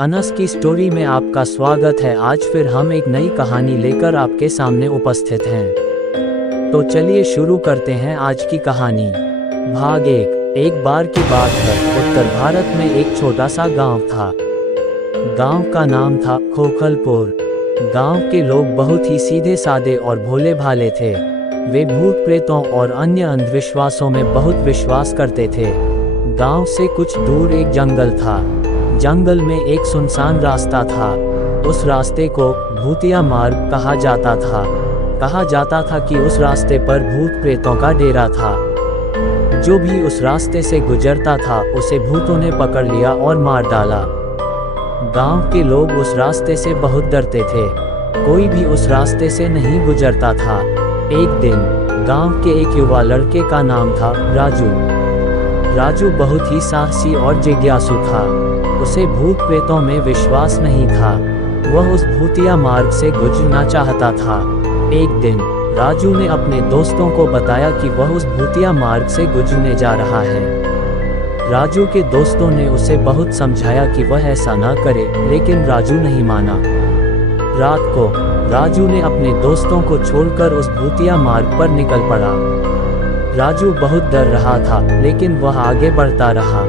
अनस की स्टोरी में आपका स्वागत है। आज फिर हम एक नई कहानी लेकर आपके सामने उपस्थित हैं। तो चलिए शुरू करते हैं आज की कहानी। भाग एक बार की बात है, उत्तर भारत में एक छोटा सा गांव था। गांव का नाम था खोखलपुर। गांव के लोग बहुत ही सीधे सादे और भोले भाले थे। वे भूत प्रेतों और अन्य अंधविश्वासों में बहुत विश्वास करते थे। गांव से कुछ दूर एक जंगल था। जंगल में एक सुनसान रास्ता था। उस रास्ते को भूतिया मार्ग कहा जाता था। कहा जाता था कि उस रास्ते पर भूत प्रेतों का डेरा था। जो भी उस रास्ते से गुजरता था उसे भूतों ने पकड़ लिया और मार डाला। गांव के लोग उस रास्ते से बहुत डरते थे। कोई भी उस रास्ते से नहीं गुजरता था। एक दिन गांव के एक युवा लड़के का नाम था राजू। राजू बहुत ही साहसी और जिज्ञासु था। उसे भूत प्रेतों में विश्वास नहीं था। वह उस भूतिया मार्ग से गुजरना चाहता था। एक दिन राजू ने अपने दोस्तों को बताया कि वह उस भूतिया मार्ग से गुजरने जा रहा है। राजू के दोस्तों ने उसे बहुत समझाया कि वह ऐसा न करे, लेकिन राजू नहीं माना। रात को राजू ने अपने दोस्तों को छोड़कर उस भूतिया मार्ग पर निकल पड़ा। राजू बहुत डर रहा था, लेकिन वह आगे बढ़ता रहा।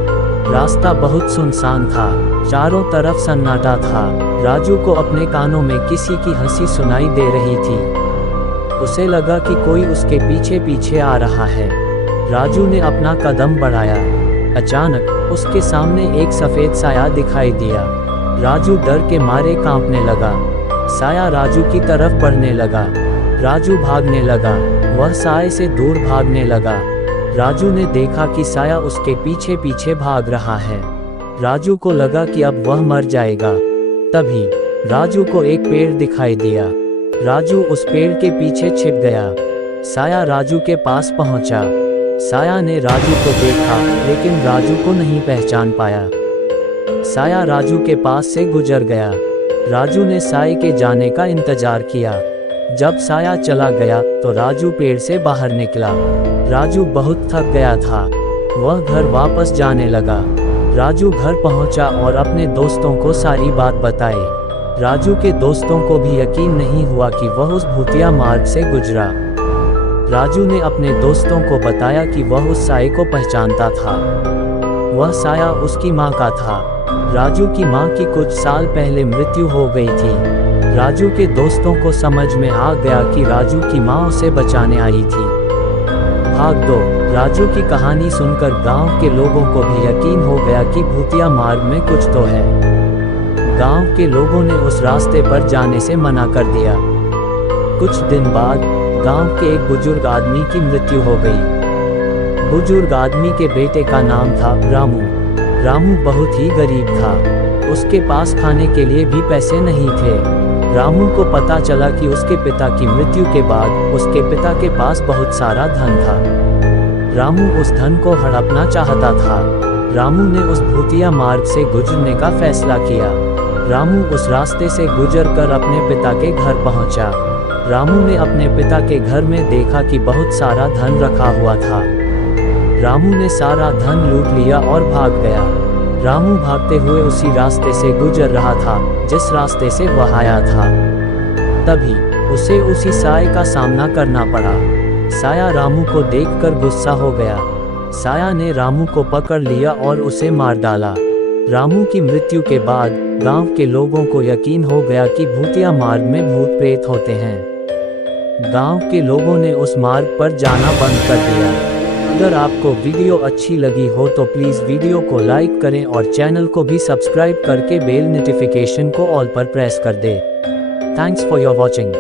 रास्ता बहुत सुनसान था। चारों तरफ सन्नाटा था। राजू को अपने कानों में किसी की हंसी सुनाई दे रही थी। उसे लगा कि कोई उसके पीछे पीछे आ रहा है। राजू ने अपना कदम बढ़ाया। अचानक उसके सामने एक सफेद साया दिखाई दिया। राजू डर के मारे कांपने लगा। साया राजू की तरफ बढ़ने लगा। राजू भागने लगा। वह साए से दूर भागने लगा। राजू ने देखा कि साया उसके पीछे पीछे भाग रहा है। राजू को लगा कि अब वह मर जाएगा। तभी राजू को एक पेड़ दिखाई दिया। राजू उस पेड़ के पीछे छिप गया। साया राजू के पास पहुंचा। साया ने राजू को देखा, लेकिन राजू को नहीं पहचान पाया। साया राजू के पास से गुजर गया। राजू ने साए के जाने का इंतजार किया। जब साया चला गया तो राजू पेड़ से बाहर निकला। राजू बहुत थक गया था। वह घर वापस जाने लगा। राजू घर पहुंचा और अपने दोस्तों को सारी बात बताई। राजू के दोस्तों को भी यकीन नहीं हुआ कि वह उस भूतिया मार्ग से गुजरा। राजू ने अपने दोस्तों को बताया कि वह उस साए को पहचानता था। वह साया उसकी माँ का था। राजू की माँ की कुछ साल पहले मृत्यु हो गई थी। राजू के दोस्तों को समझ में आ गया कि राजू की माँ उसे बचाने आई थी। भाग 2। राजू की कहानी सुनकर गांव के लोगों को भी यकीन हो गया कि भूतिया मार्ग में कुछ तो है। गांव के लोगों ने उस रास्ते पर जाने से मना कर दिया। कुछ दिन बाद गांव के एक बुजुर्ग आदमी की मृत्यु हो गई। बुजुर्ग आदमी के बेटे का नाम था रामू। रामू बहुत ही गरीब था। उसके पास खाने के लिए भी पैसे नहीं थे। रामू को पता चला कि उसके पिता की मृत्यु के बाद उसके पिता के पास बहुत सारा धन था। रामू उस धन को हड़पना चाहता था। रामू ने उस भूतिया मार्ग से गुजरने का फैसला किया। रामू उस रास्ते से गुजरकर अपने पिता के घर पहुंचा। रामू ने अपने पिता के घर में देखा कि बहुत सारा धन रखा हुआ था। रामू ने सारा धन लूट लिया और भाग गया। रामू भागते हुए उसी रास्ते से गुजर रहा था जिस रास्ते से वह आया था। तभी उसे उसी साए का सामना करना पड़ा। साया रामू को देखकर गुस्सा हो गया। साया ने रामू को पकड़ लिया और उसे मार डाला। रामू की मृत्यु के बाद गांव के लोगों को यकीन हो गया कि भूतिया मार्ग में भूत प्रेत होते हैं। गांव के लोगों ने उस मार्ग पर जाना बंद कर दिया। अगर आपको वीडियो अच्छी लगी हो तो प्लीज़ वीडियो को लाइक करें और चैनल को भी सब्सक्राइब करके बेल नोटिफिकेशन को ऑल पर प्रेस कर दें। Thanks for your watching.